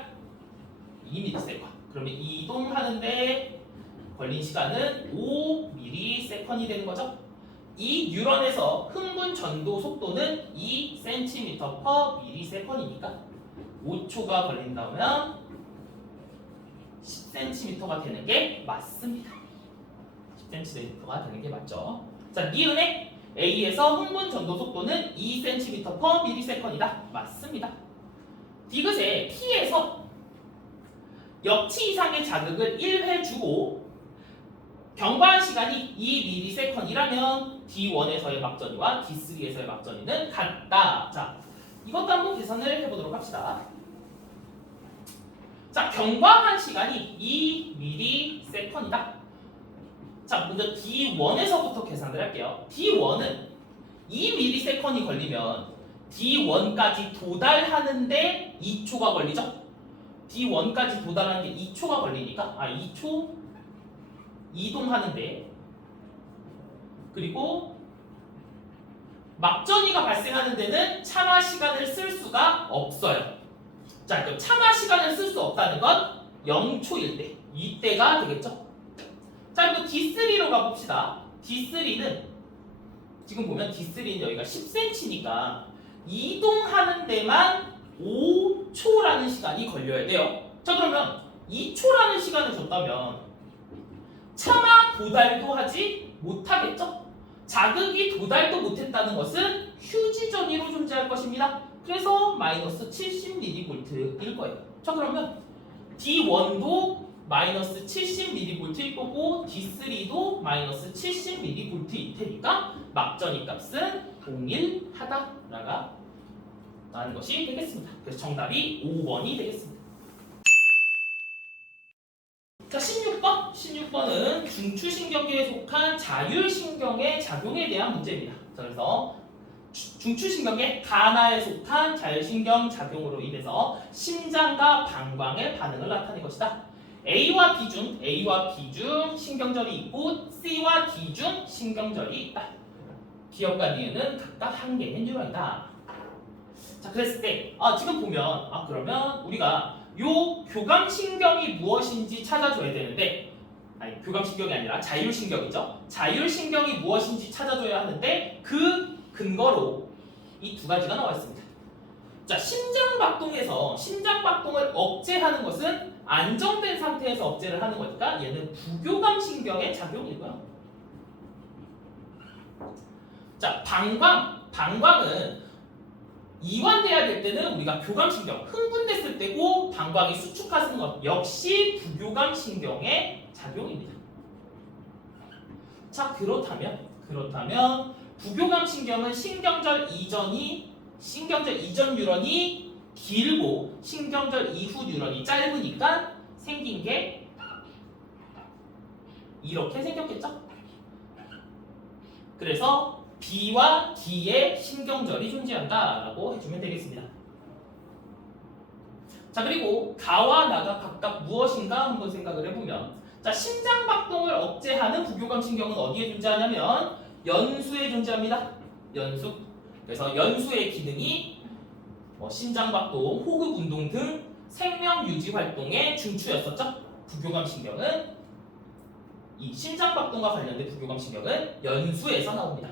2ms. 그러면 이동하는 데 걸린 시간은 5ms이 되는 거죠. 이 뉴런에서 흥분 전도 속도는 2cm/ms이니까 5초가 걸린다면 10cm가 되는 게 맞습니다. 10cm가 되는 게 맞죠. 자, 니은의 A에서 흥분 전도 속도는 2cm/ms이다. 맞습니다. 디귿의 P에서 역치 이상의 자극을 1회 주고 경과한 시간이 2ms이라면 D1에서의 막전이와 D3에서의 막전이는 같다. 자, 이것도 한번 계산을 해보도록 합시다. 자, 경과한 시간이 2ms이다. 자, 먼저 D1에서부터 계산을 할게요. D1은 2ms이 걸리면 D1까지 도달하는데 2초가 걸리죠? D1까지 도달하는 게 2초가 걸리니까 2초 이동하는데, 그리고 막전이가 발생하는 데는 참아 시간을 쓸 수가 없어요. 자, 그럼 참아 시간을 쓸 수 없다는 건 0초일 때, 이때가 되겠죠? 자, 그리고 D3로 가봅시다. D3는 지금 보면 D3는 여기가 10cm니까 이동하는 데만 5초라는 시간이 걸려야 돼요. 자, 그러면 2초라는 시간을 줬다면 참아 도달도 하지 못하겠죠? 자극이 도달도 못했다는 것은 휴지 전이로 존재할 것입니다. 그래서 마이너스 70mV일 거예요. 자, 그러면 D1도 마이너스 70mV일 거고 D3도 마이너스 70mV일 테니까 막전이 값은 동일하다라는 것이 되겠습니다. 그래서 정답이 5번이 되겠습니다. 자, 16번은 중추신경계에 속한 자율신경의 작용에 대한 문제입니다. 자, 그래서 중추신경계 가나에 속한 자율신경 작용으로 인해서 심장과 방광의 반응을 나타낼 것이다. A와 B 중 신경절이 있고 C와 D 중 신경절이 있다. 기억과 니은은 각각 한 개의 뉴런이다. 자, 그랬을 때 지금 보면 그러면 우리가 요 교감신경이 무엇인지 찾아줘야 되는데, 교감신경이 아니라 자율신경이죠. 자율신경이 무엇인지 찾아줘야 하는데 그 근거로 이 두 가지가 나와 있습니다. 자, 심장박동에서 심장박동을 억제하는 것은 안정된 상태에서 억제를 하는 거니까 얘는 부교감신경의 작용이고요. 자, 방광은 이완돼야 될 때는 우리가 교감신경, 흥분됐을 때고 방광이 수축하는 것 역시 부교감신경의 작용입니다. 자, 그렇다면 부교감신경은 신경절 이전 뉴런이 길고 신경절 이후 뉴런이 짧으니까 생긴 게 이렇게 생겼겠죠? 그래서 B와 D의 신경절이 존재한다라고 해주면 되겠습니다. 자, 그리고 가와 나가 각각 무엇인가 한번 생각을 해보면, 자, 심장박동을 억제하는 부교감신경은 어디에 존재하냐면 연수에 존재합니다. 연수. 그래서 연수의 기능이 심장박동, 호흡운동 등 생명유지 활동의 중추였었죠. 부교감신경은 이 심장박동과 관련된 부교감신경은 연수에서 나옵니다.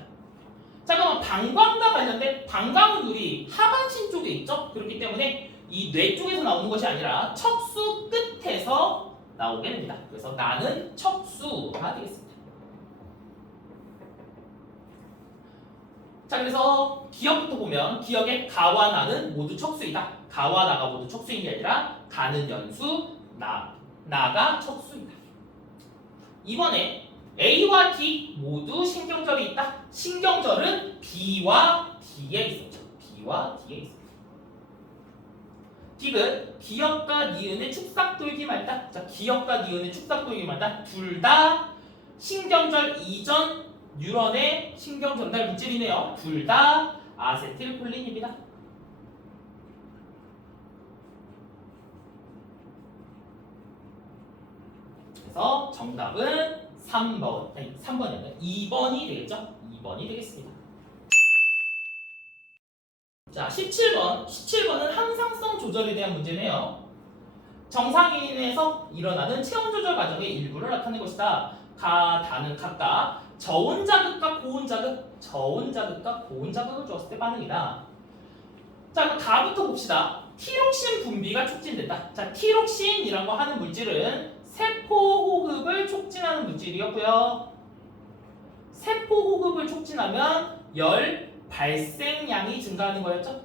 자, 그럼 방광과 관련된 방광은 우리 하반신 쪽에 있죠. 그렇기 때문에 이 뇌 쪽에서 나오는 것이 아니라 척수 끝에서 나오게 됩니다. 그래서 나는 척수가 되겠습니다. 자, 그래서 기억부터 보면 기억의 가와 나는 모두 척수이다. 가와 나가 모두 척수인 게 아니라 가는 연수, 나가 척수이다. 이번에 A와 D 모두 신경절이 있다. 신경절은 B와 D에 있었죠. B와 D에 있습니다. 디귿 기역과 니은의 축삭 돌기 말다. 자, 기역과 니은의 축삭 돌기 말다. 둘 다 신경절 이전 뉴런의 신경 전달 물질이네요. 둘 다 아세틸콜린입니다. 그래서 정답은 3번이 아니라 2번이 되겠죠? 2번이 되겠습니다. 자, 17번은 항상성 조절에 대한 문제네요. 정상인에서 일어나는 체온 조절 과정의 일부를 나타낸 것이다. 다는 각각 저온 자극과 고온 자극을 주었을 때 반응이다. 자, 그럼 다부터 봅시다. 티록신 분비가 촉진된다. 자, 티록신이라고 하는 물질은 세포 호흡을 촉진하는 물질이었고요. 세포 호흡을 촉진하면 열 발생량이 증가하는 거였죠.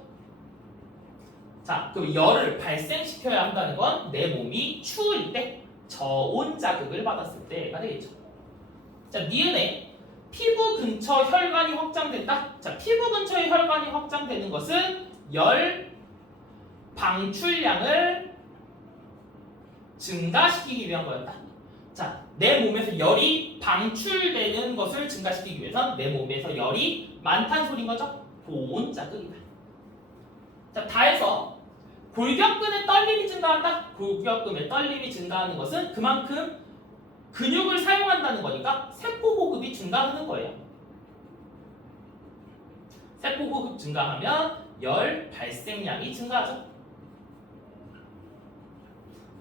자, 그 열을 발생시켜야 한다는 건 내 몸이 추울 때 저온 자극을 받았을 때가 되겠죠. 자, 니은에 피부 근처 혈관이 확장된다. 자, 피부 근처의 혈관이 확장되는 것은 열 방출량을 증가시키기 위한 거였다. 자, 내 몸에서 열이 방출되는 것을 증가시키기 위해선 내 몸에서 열이 많다는 소린 거죠. 고온 자극이다. 자, 다해서 골격근의 떨림이 증가한다. 골격근의 떨림이 증가하는 것은 그만큼 근육을 사용한다는 거니까 세포 호흡이 증가하는 거예요. 세포 호흡 증가하면 열 발생량이 증가하죠.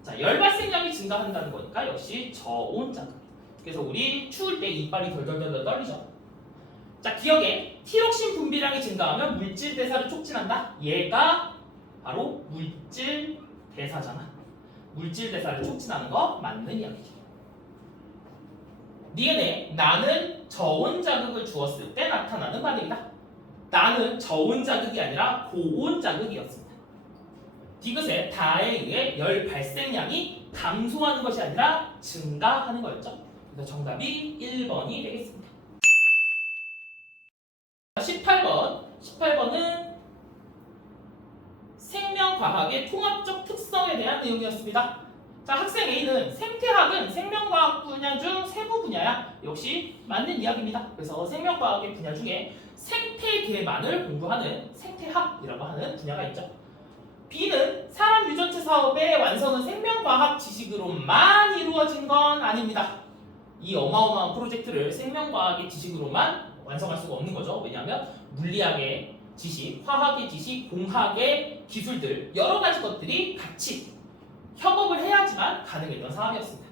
자, 열 발생량이 증가한다는 거니까 역시 저온 자극. 그래서 우리 추울 때 이빨이 덜덜덜 떨리죠. 자, 기억에 티록신 분비량이 증가하면 물질 대사를 촉진한다. 얘가 바로 물질 대사잖아. 물질 대사를 촉진하는 거 맞는 이야기죠. 니은에 나는 저온 자극을 주었을 때 나타나는 반응이다. 나는 저온 자극이 아니라 고온 자극이었습니다. 디귿의 다에 의해 열 발생량이 감소하는 것이 아니라 증가하는 거였죠. 그래서 정답이 1번이 되겠습니다. 18번은 생명과학의 통합적 특성에 대한 내용이었습니다. 자, 학생 A는 생태학은 생명과학 분야 중 세부 분야야. 역시 맞는 이야기입니다. 그래서 생명과학의 분야 중에 생태계만을 공부하는 생태학이라고 하는 분야가 있죠. B는 사람 유전체 사업의 완성은 생명과학 지식으로만 이루어진 건 아닙니다. 이 어마어마한 프로젝트를 생명과학의 지식으로만 완성할 수가 없는 거죠. 왜냐하면 물리학의 지식, 화학의 지식, 공학의 기술들 여러 가지 것들이 같이 협업을 해야지만 가능했던 사업이었습니다.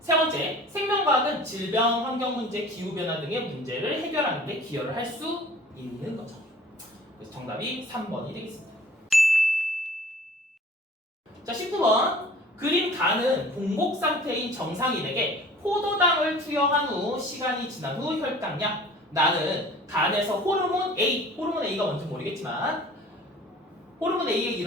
세 번째, 생명과학은 질병, 환경 문제, 기후변화 등의 문제를 해결하는 데 기여를 할 수 있는 거죠. 그래서 정답이 3번이 되겠습니다. 자, 19번. 그림 가는 공복 상태인 정상인에게 포도당을 투여한 후 시간이 지난 후 혈당량. 나는 간에서 호르몬 A가 뭔지 모르겠지만 호르몬 A에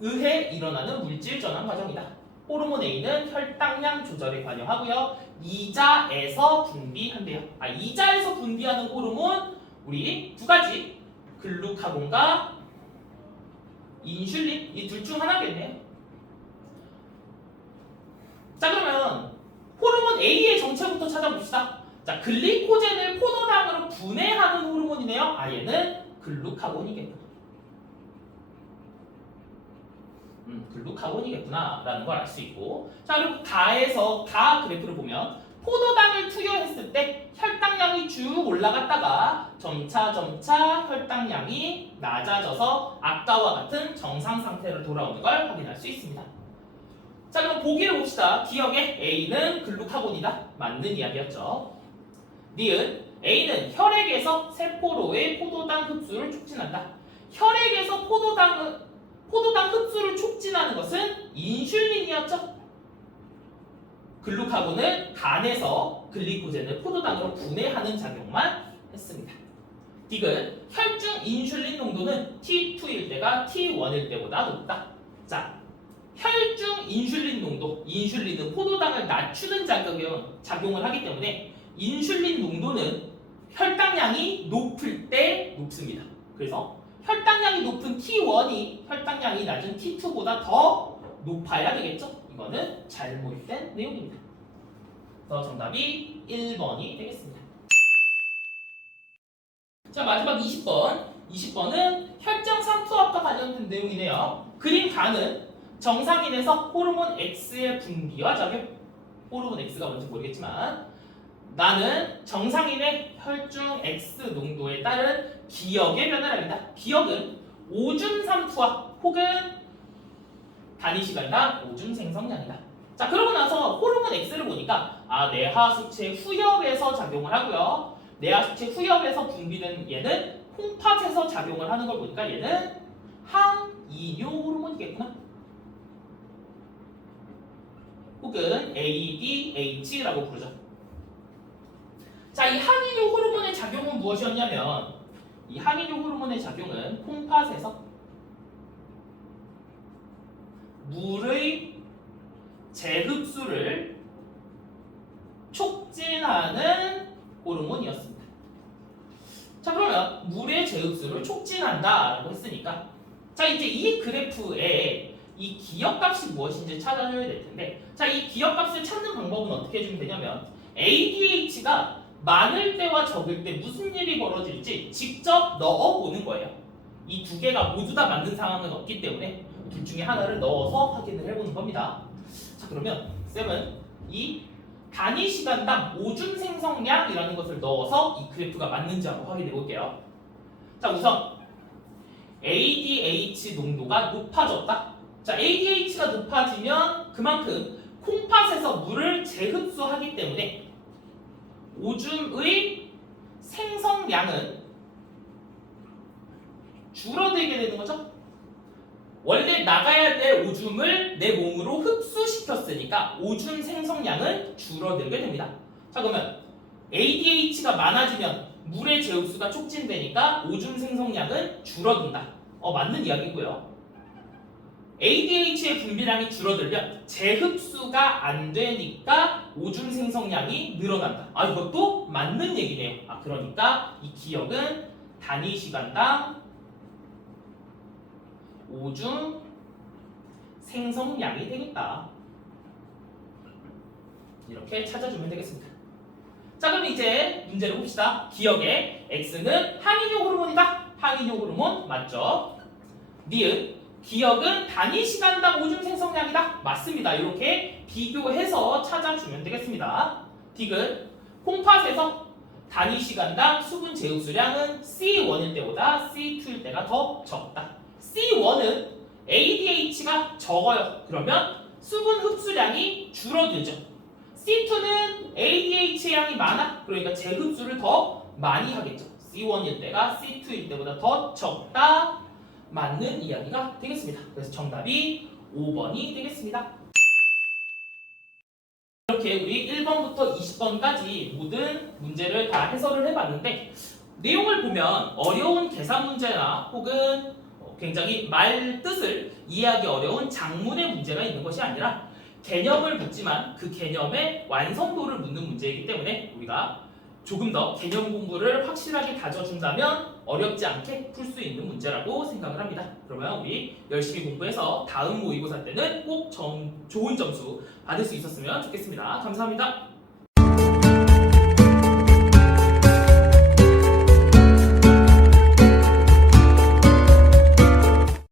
의해 일어나는 물질 전환 과정이다. 호르몬 A는 혈당량 조절에 관여하고요. 이자에서 분비한대요. 이자에서 분비하는 호르몬 우리 두 가지 글루카곤과 인슐린 이 둘 중 하나겠네요. 자, 그러면 호르몬 A의 정체부터 찾아봅시다. 자, 글리코젠을 포도당으로 분해하는 호르몬이네요. 얘는 글루카곤이겠구나. 글루카곤이겠구나 라는 걸 알 수 있고, 자, 그리고 가 그래프를 보면 포도당을 투여했을 때 혈당량이 쭉 올라갔다가 점차 혈당량이 낮아져서 아까와 같은 정상 상태로 돌아오는 걸 확인할 수 있습니다. 자, 그럼 보기를 봅시다. 기억에 A는 글루카곤이다. 맞는 이야기였죠. 니은 A는 혈액에서 세포로의 포도당 흡수를 촉진한다. 혈액에서 포도당 흡수를 촉진하는 것은 인슐린이었죠. 글루카곤은 간에서 글리코젠을 포도당으로 분해하는 작용만 했습니다. 디귿 혈중 인슐린 농도는 T2일 때가 T1일 때보다 높다. 자, 혈중 인슐린 농도, 인슐린은 포도당을 낮추는 작용을 하기 때문에 인슐린 농도는 혈당량이 높을 때 높습니다. 그래서 혈당량이 높은 T1이 혈당량이 낮은 T2보다 더 높아야 되겠죠? 이거는 잘못된 내용입니다. 그래서 정답이 1번이 되겠습니다. 자, 마지막 20번. 20번은 혈장 상투압과 관련된 내용이네요. 그림 가는 정상인에서 호르몬 X의 분비와 작용. 호르몬 X가 뭔지 모르겠지만 나는 정상인의 혈중 X 농도에 따른 기억의 변화를 합니다. 기억은 오줌 상투압 혹은 단위시간당 오줌 생성량이다. 자, 그러고 나서 호르몬 X를 보니까 뇌하수체 후엽에서 작용을 하고요. 뇌하수체 후엽에서 분비된 얘는 콩팥에서 작용을 하는 걸 보니까 얘는 항이뇨 호르몬이겠구나. 혹은 ADH라고 부르죠. 자, 이 항이뇨 호르몬의 작용은 무엇이었냐면 이 항이뇨 호르몬의 작용은 콩팥에서 물의 재흡수를 촉진하는 호르몬이었습니다. 자, 그러면 물의 재흡수를 촉진한다라고 했으니까 자, 이제 이 그래프에 이 기억값이 무엇인지 찾아줘야 될 텐데 자, 이 기억값을 찾는 방법은 어떻게 해주면 되냐면 ADH가 많을 때와 적을 때 무슨 일이 벌어질지 직접 넣어보는 거예요. 이 두 개가 모두 다 맞는 상황은 없기 때문에 둘 중에 하나를 넣어서 확인을 해보는 겁니다. 자, 그러면 쌤은 이 단위 시간당 오줌 생성량이라는 것을 넣어서 이 그래프가 맞는지 한번 확인해 볼게요. 자, 우선 ADH 농도가 높아졌다. 자, ADH가 높아지면 그만큼 콩팥에서 물을 재흡수하기 때문에 오줌의 생성량은 줄어들게 되는 거죠. 원래 나가야 될 오줌을 내 몸으로 흡수시켰으니까 오줌 생성량은 줄어들게 됩니다. 자, 그러면 ADH가 많아지면 물의 재흡수가 촉진되니까 오줌 생성량은 줄어든다. 맞는 이야기고요. ADH의 분비량이 줄어들면 재흡수가 안 되니까 오줌 생성량이 늘어난다. 이것도 맞는 얘기네요. 그러니까 이 기억은 단위 시간당 오줌 생성량이 되겠다. 이렇게 찾아주면 되겠습니다. 자, 그럼 이제 문제를 봅시다. 기억의 X는 항이뇨 호르몬이다. 항이뇨 호르몬 맞죠? 니은 기억은 단위 시간당 오줌 생성량이다. 맞습니다. 이렇게 비교해서 찾아주면 되겠습니다. 딕은 콩팥에서 단위 시간당 수분 재흡수량은 C1일 때보다 C2일 때가 더 적다. C1은 ADH가 적어요. 그러면 수분 흡수량이 줄어들죠. C2는 ADH의 양이 많아. 그러니까 재흡수를 더 많이 하겠죠. C1일 때가 C2일 때보다 더 적다. 맞는 이야기가 되겠습니다. 그래서 정답이 5번이 되겠습니다. 이렇게 우리 1번부터 20번까지 모든 문제를 다 해설을 해봤는데 내용을 보면 어려운 계산 문제나 혹은 굉장히 말 뜻을 이해하기 어려운 작문의 문제가 있는 것이 아니라 개념을 묻지만 그 개념의 완성도를 묻는 문제이기 때문에 우리가 조금 더 개념 공부를 확실하게 다져준다면 어렵지 않게 풀 수 있는 문제라고 생각을 합니다. 그러면 우리 열심히 공부해서 다음 모의고사 때는 꼭 좋은 점수 받을 수 있었으면 좋겠습니다. 감사합니다.